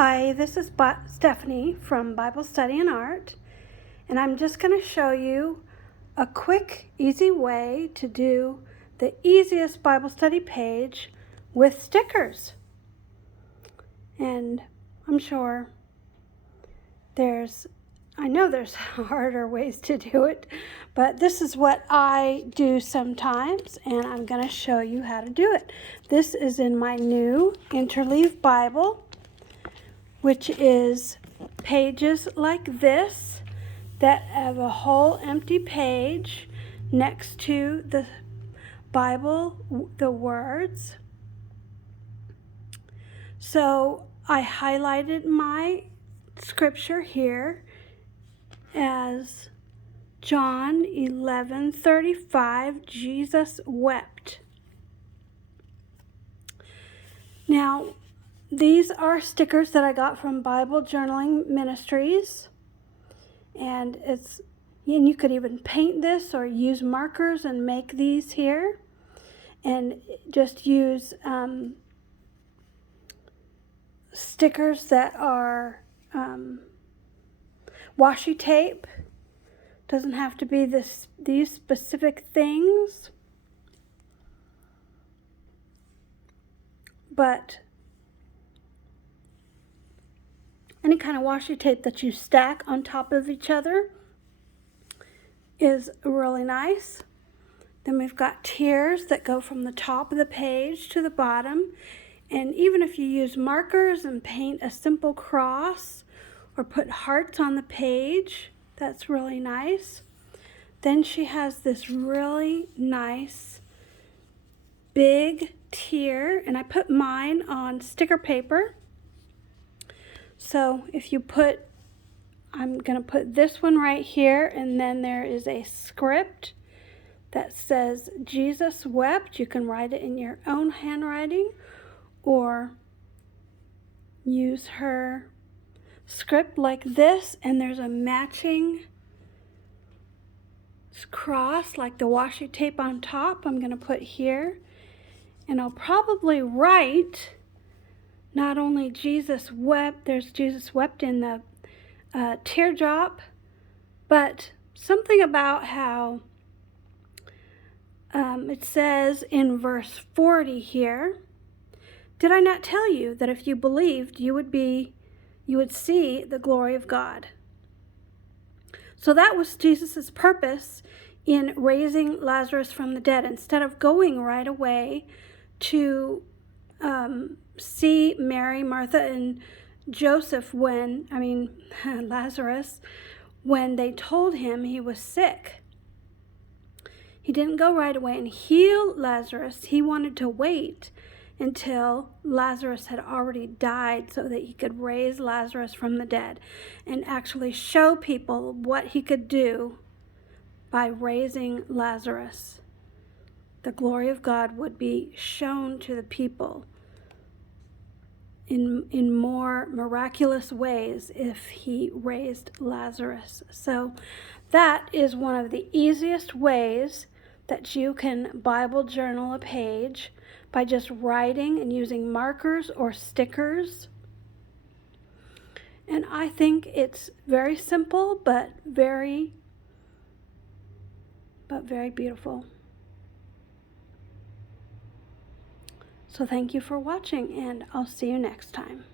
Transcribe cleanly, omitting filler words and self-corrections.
Hi, this is Stephanie from Bible Study and Art, and I'm just going to show you a quick, easy way to do the easiest Bible study page with stickers. And I'm sure I know there's harder ways to do it, but this is what I do sometimes, and I'm going to show you how to do it. This is in my new Interleave Bible, which is pages like this that have a whole empty page next to the Bible, the words. So I highlighted my scripture here as John 11:35, Jesus wept. Now, these are stickers that I got from Bible Journaling Ministries, and you could even paint this or use markers and make these here, and just use stickers that are washi tape. Doesn't have to be these specific things, but any kind of washi tape that you stack on top of each other is really nice. Then we've got tiers that go from the top of the page to the bottom. And even if you use markers and paint a simple cross or put hearts on the page, that's really nice. Then she has this really nice big tier, and I put mine on sticker paper. So if you I'm going to put this one right here, and then there is a script that says Jesus wept. You can write it in your own handwriting or use her script like this, and there's a matching cross like the washi tape on top I'm going to put here. And I'll probably write not only Jesus wept, there's Jesus wept in the teardrop, but something about how it says in verse 40 here, "Did I not tell you that if you believed, you would see the glory of God?" So that was Jesus's purpose in raising Lazarus from the dead. Instead of going right away to see Mary, Martha, and Joseph Lazarus, when they told him he was sick. He didn't go right away and heal Lazarus. He wanted to wait until Lazarus had already died so that he could raise Lazarus from the dead and actually show people what he could do by raising Lazarus. The glory of God would be shown to the people in more miraculous ways if he raised Lazarus. So that is one of the easiest ways that you can Bible journal a page, by just writing and using markers or stickers. And I think it's very simple, but very beautiful. So thank you for watching, and I'll see you next time.